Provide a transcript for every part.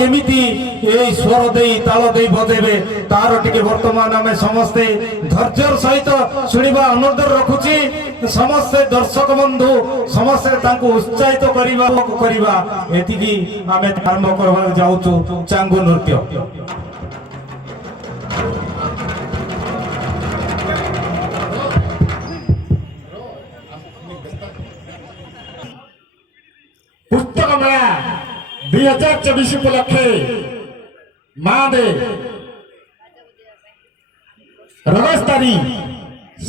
केमिति ए स्वर देई ताल देई बजेबे तार टिके वर्तमान आमे समस्ते धैर्यर सहित सुनिबा अनुरोध रखुची समस्ते दर्शक बंधु समस्ते तांको उत्साहित करिबा एतिकी आमे आरंभ करबा जाउछु चांगु नृत्य। पुस्तक मेला 2024 उपलक्षे मादे रगस्तारी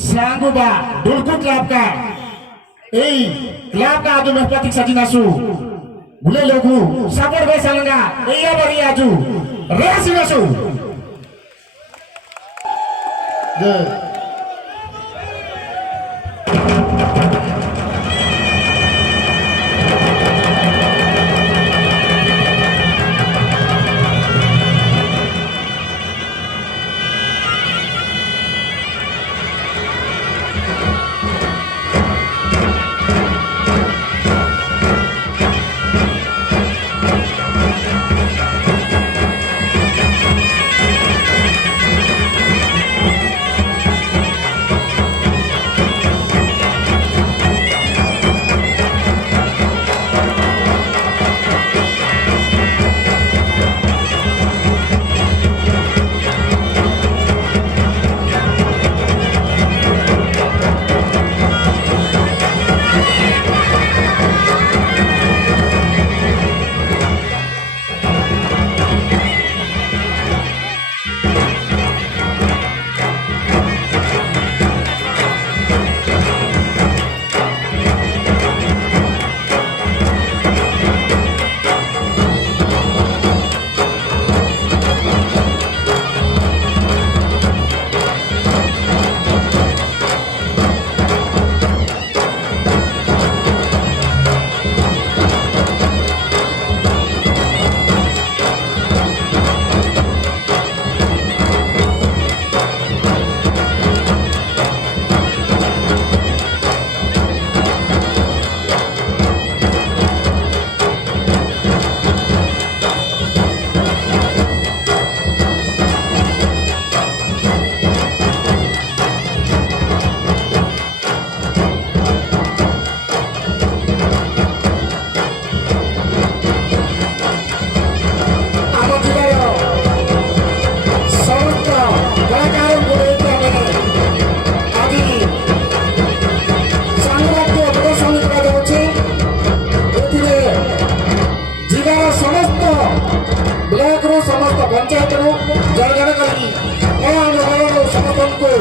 सांगुबा डुलकु क्लब का क्लब का आज मैं प्रतीक्षा जिनासु बुले लोगु सपोर्ट भाई सालंगा एया बरी आजु रेसिनासु समस्त पंचायत जलगण करी समर्थन को